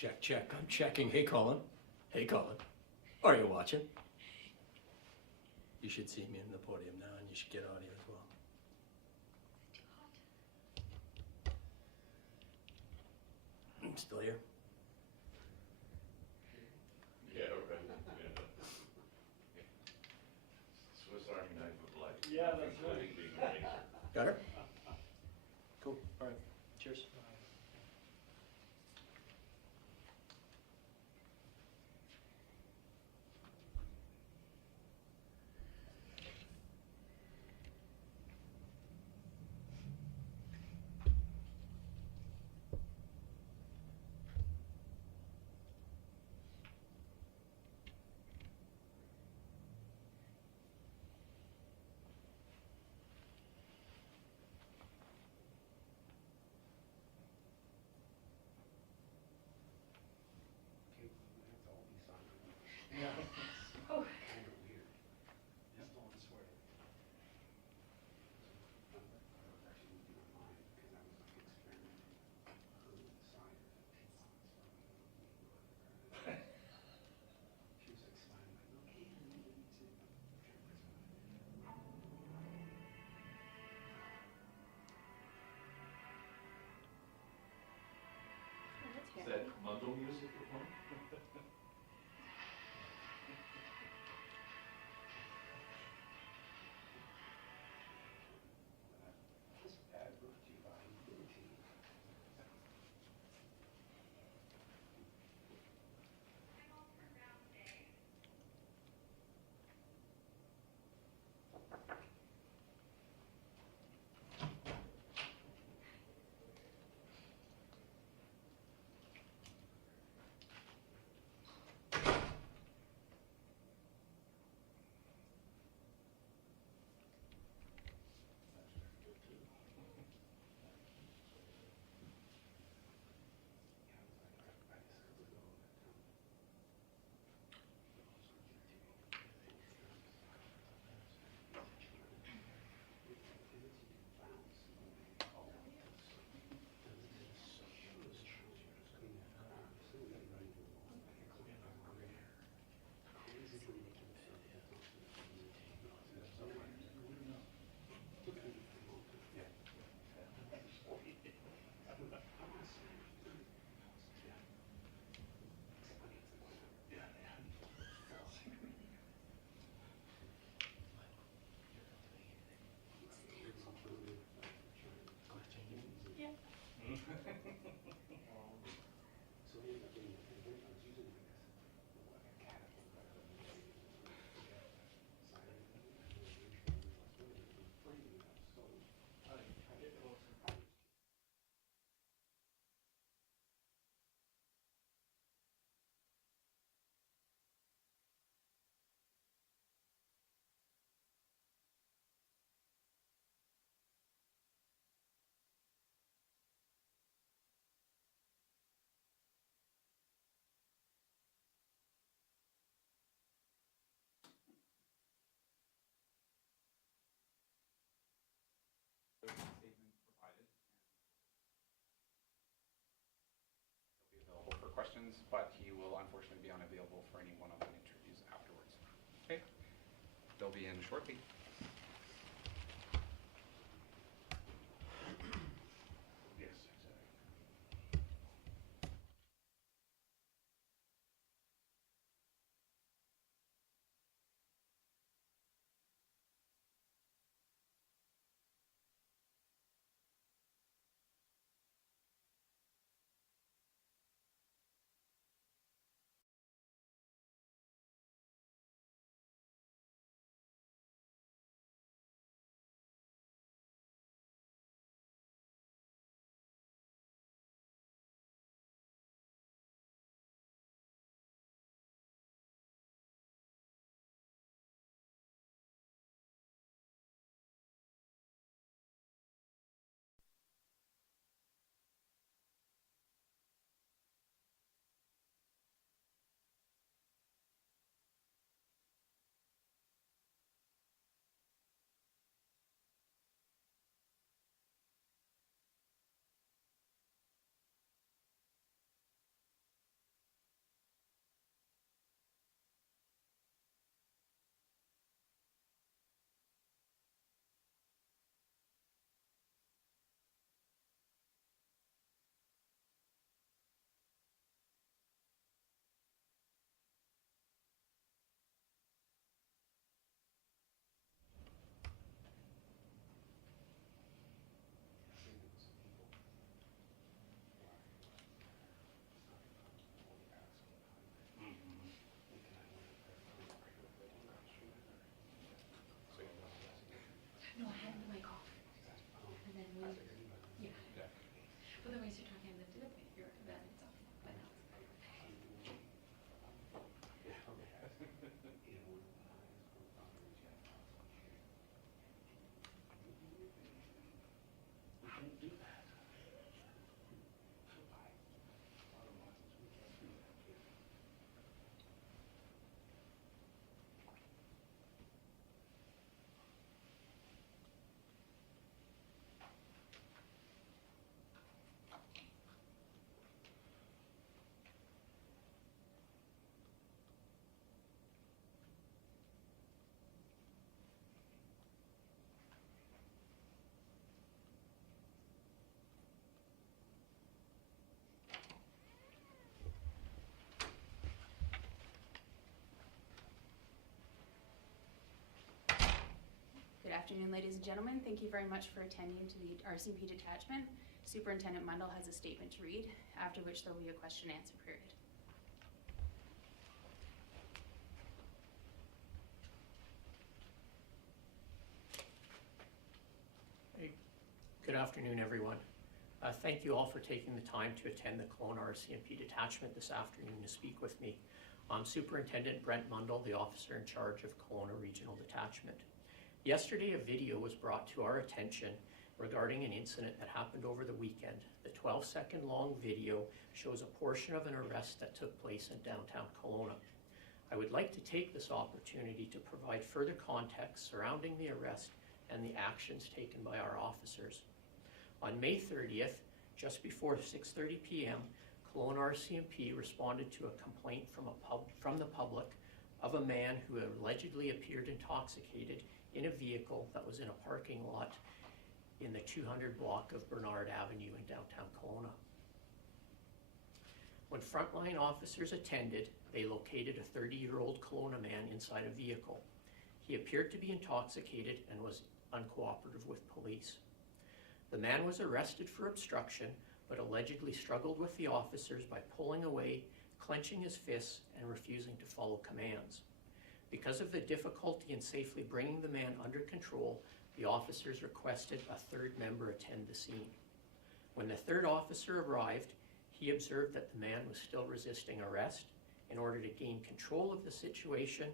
Check, check. I'm checking. Hey, Colin. Hey, Colin. Are you watching? You should see me in the podium now, and you should get audio as well. I'm still here. Yeah, right. Yeah. Swiss Army knife of life. Yeah, that's right. Including being a racer. Got her? Cool. All right. Cheers. Yeah. Oh. Kind of weird. Just don't swear. I was actually losing my mind because I was like experimenting with the size of the She was like smiling like, no kidding, you need to. Is that Mundell music you're playing? This ad brought to you by Unity. Statement provided, and he'll be available for questions, but he will unfortunately be unavailable for any one-on-one interviews afterwards. Okay, they'll be in shortly. afternoon, ladies and gentlemen. Thank you very much for attending to the RCMP detachment. Superintendent Mundell has a statement to read, after which there will be a question and answer period. Hey, good afternoon, everyone. Thank you all for taking the time to attend the Kelowna RCMP detachment this afternoon to speak with me. I'm Superintendent Brent Mundell, the officer in charge of Kelowna Regional Detachment. Yesterday, a video was brought to our attention regarding an incident that happened over the weekend. The 12-second long video shows a portion of an arrest that took place in downtown Kelowna. I would like to take this opportunity to provide further context surrounding the arrest and the actions taken by our officers. On May 30th, just before 6:30 p.m., Kelowna RCMP responded to a complaint from the public of a man who allegedly appeared intoxicated in a vehicle that was in a parking lot in the 200 block of Bernard Avenue in downtown Kelowna. When frontline officers attended, they located a 30-year-old Kelowna man inside a vehicle. He appeared to be intoxicated and was uncooperative with police. The man was arrested for obstruction, but allegedly struggled with the officers by pulling away, clenching his fists, and refusing to follow commands. Because of the difficulty in safely bringing the man under control, the officers requested a third member attend the scene. When the third officer arrived, he observed that the man was still resisting arrest. In order to gain control of the situation,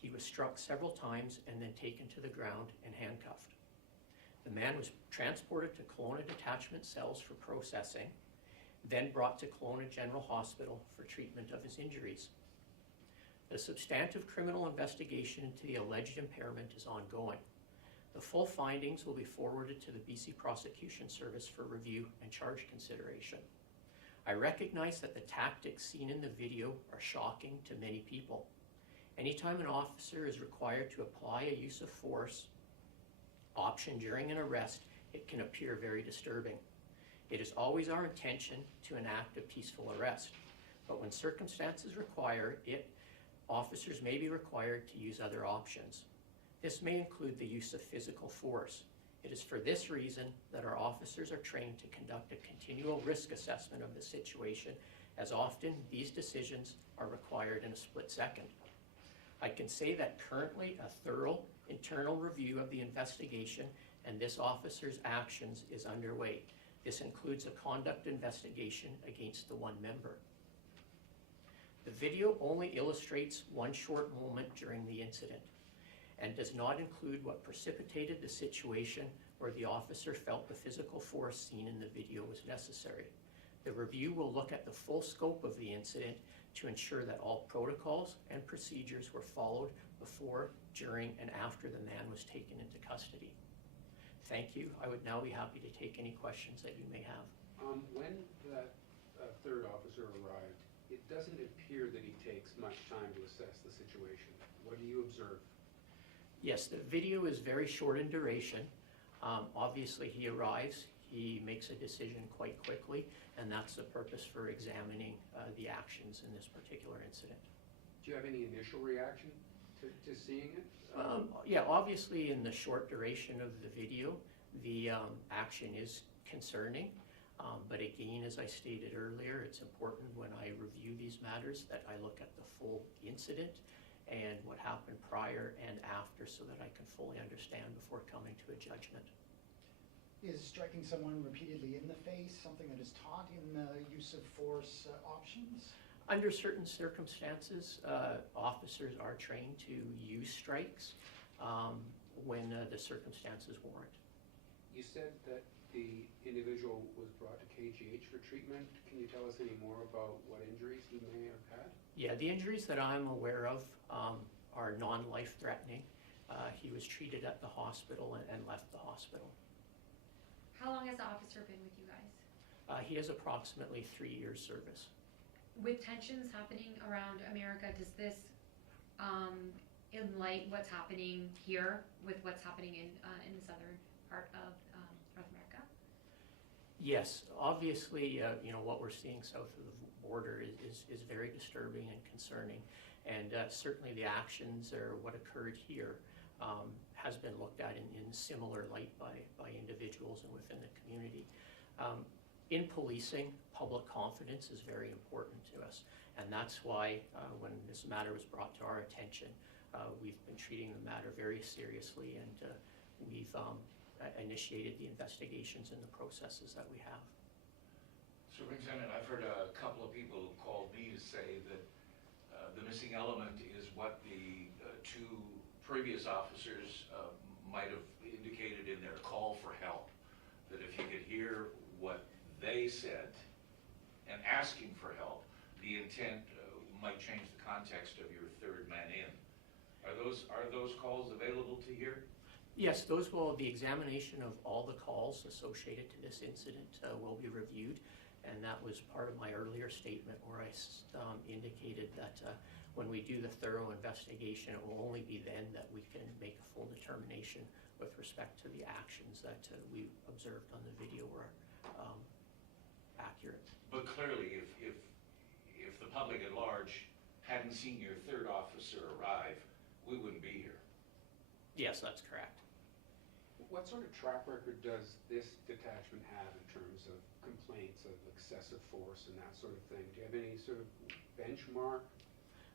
he was struck several times and then taken to the ground and handcuffed. The man was transported to Kelowna detachment cells for processing, then brought to Kelowna General Hospital for treatment of his injuries. The substantive criminal investigation into the alleged impairment is ongoing. The full findings will be forwarded to the BC Prosecution Service for review and charge consideration. I recognize that the tactics seen in the video are shocking to many people. Anytime an officer is required to apply a use of force option during an arrest, it can appear very disturbing. It is always our intention to enact a peaceful arrest, but when circumstances require it, officers may be required to use other options. This may include the use of physical force. It is for this reason that our officers are trained to conduct a continual risk assessment of the situation, as often these decisions are required in a split second. I can say that currently a thorough internal review of the investigation and this officer's actions is underway. This includes a conduct investigation against the one member. The video only illustrates one short moment during the incident and does not include what precipitated the situation where the officer felt the physical force seen in the video was necessary. The review will look at the full scope of the incident to ensure that all protocols and procedures were followed before, during, and after the man was taken into custody. Thank you. I would now be happy to take any questions that you may have. When that third officer arrived, it doesn't appear that he takes much time to assess the situation. What do you observe? Yes, the video is very short in duration. Obviously, he arrives, he makes a decision quite quickly, and that's the purpose for examining the actions in this particular incident. Do you have any initial reaction to seeing it? Yeah, obviously in the short duration of the video, the action is concerning. But again, as I stated earlier, it's important when I review these matters that I look at the full incident and what happened prior and after so that I can fully understand before coming to a judgment. Is striking someone repeatedly in the face something that is taught in the use of force options? Under certain circumstances, officers are trained to use strikes when the circumstances warrant. You said that the individual was brought to KGH for treatment. Can you tell us any more about what injuries he may have had? Yeah, the injuries that I'm aware of are non-life threatening. He was treated at the hospital and left the hospital. How long has the officer been with you guys? He has approximately 3 years service. With tensions happening around America, does this enlighten what's happening here with what's happening in the southern part of North America? Yes, obviously, what we're seeing south of the border is very disturbing and concerning, and certainly the actions or what occurred here has been looked at in similar light by individuals and within the community. In policing, public confidence is very important to us, and that's why when this matter was brought to our attention, we've been treating the matter very seriously, and we've initiated the investigations and the processes that we have. Superintendent, I've heard a couple of people who called me to say that the missing element is what the two previous officers might have indicated in their call for help. That if you could hear what they said and asking for help, the intent might change the context of your third man in. Are those calls available to hear? Yes, the examination of all the calls associated to this incident will be reviewed, and that was part of my earlier statement where I indicated that when we do the thorough investigation, it will only be then that we can make a full determination with respect to the actions that we observed on the video were accurate. But clearly, if the public at large hadn't seen your third officer arrive, we wouldn't be here. Yes, that's correct. What sort of track record does this detachment have in terms of complaints of excessive force and that sort of thing? Do you have any sort of benchmark?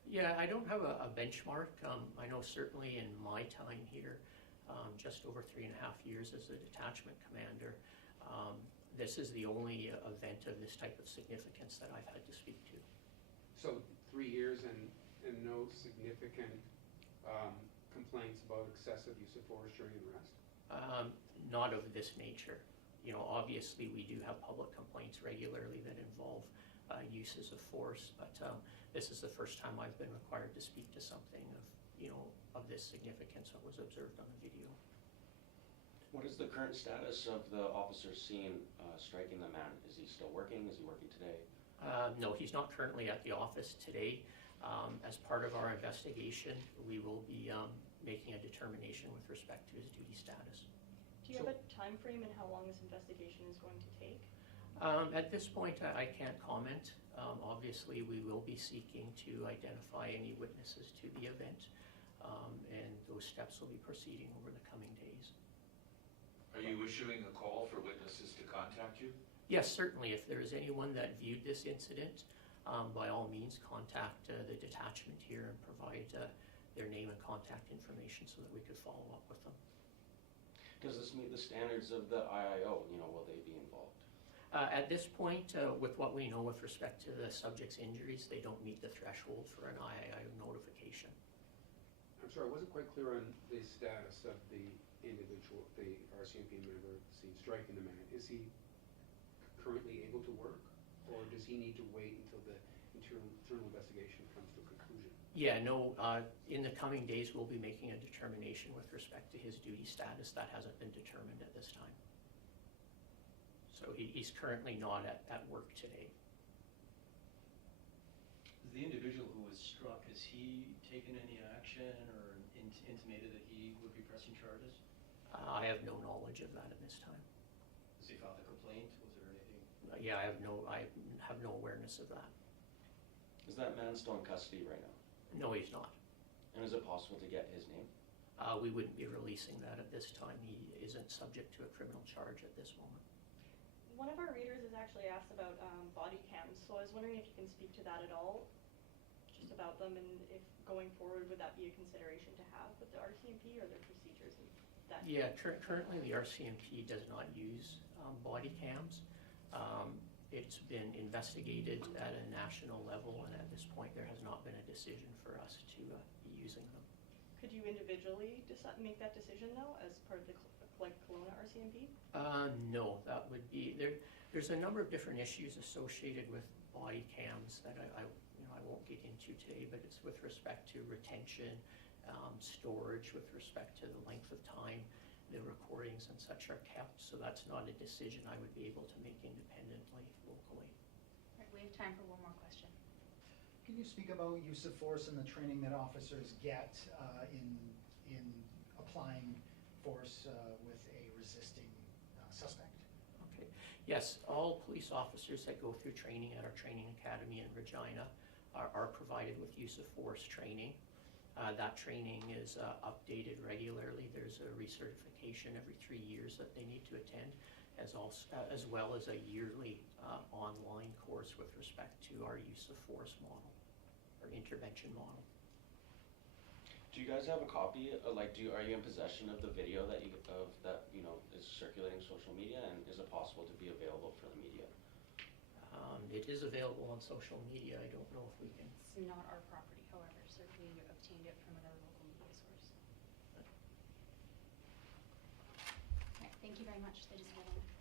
Yeah, I don't have a benchmark. I know certainly in my time here, just over 3.5 years as a detachment commander, this is the only event of this type of significance that I've had to speak to. So 3 years and no significant complaints about excessive use of force during arrest? Not of this nature. You know, obviously we do have public complaints regularly that involve uses of force, but this is the first time I've been required to speak to something of this significance that was observed on the video. What is the current status of the officer seen striking the man? Is he still working? Is he working today? No, he's not currently at the office today. As part of our investigation, we will be making a determination with respect to his duty status. Do you have a time frame and how long this investigation is going to take? At this point, I can't comment. Obviously, we will be seeking to identify any witnesses to the event, and those steps will be proceeding over the coming days. Are you issuing a call for witnesses to contact you? Yes, certainly. If there is anyone that viewed this incident, by all means, contact the detachment here and provide their name and contact information so that we could follow up with them. Does this meet the standards of the IIO? Will they be involved? At this point, with what we know with respect to the subject's injuries, they don't meet the threshold for an IIO notification. I'm sorry, I wasn't quite clear on the status of the individual, the RCMP member seen striking the man. Is he currently able to work, or does he need to wait until the internal investigation comes to a conclusion? Yeah, no, in the coming days we'll be making a determination with respect to his duty status. That hasn't been determined at this time. So he's currently not at work today. The individual who was struck, has he taken any action or intimated that he would be pressing charges? I have no knowledge of that at this time. Has he filed a complaint? Was there anything? Yeah, I have no awareness of that. Is that man still in custody right now? No, he's not. And is it possible to get his name? We wouldn't be releasing that at this time. He isn't subject to a criminal charge at this moment. One of our readers has actually asked about body cams, so I was wondering if you can speak to that at all, just about them, and if going forward, would that be a consideration to have with the RCMP or their procedures and that? Yeah, currently the RCMP does not use body cams. It's been investigated at a national level, and at this point there has not been a decision for us to be using them. Could you individually make that decision though, as part of the Kelowna RCMP? No, that would be there's a number of different issues associated with body cams that I won't get into today, but it's with respect to retention, storage, with respect to the length of time the recordings and such are kept. So that's not a decision I would be able to make independently, locally. All right, we have time for one more question. Can you speak about use of force and the training that officers get in applying force with a resisting suspect? Okay. Yes, all police officers that go through training at our training academy in Regina are provided with use of force training. That training is updated regularly. There's a recertification every 3 years that they need to attend, as well as a yearly online course with respect to our use of force model, or intervention model. Do you guys have a copy, are you in possession of the video that is circulating social media, and is it possible to be available for the media? It is available on social media. I don't know if we can. It's not our property, however, so we obtained it from another local media source. Okay, thank you very much. That is what I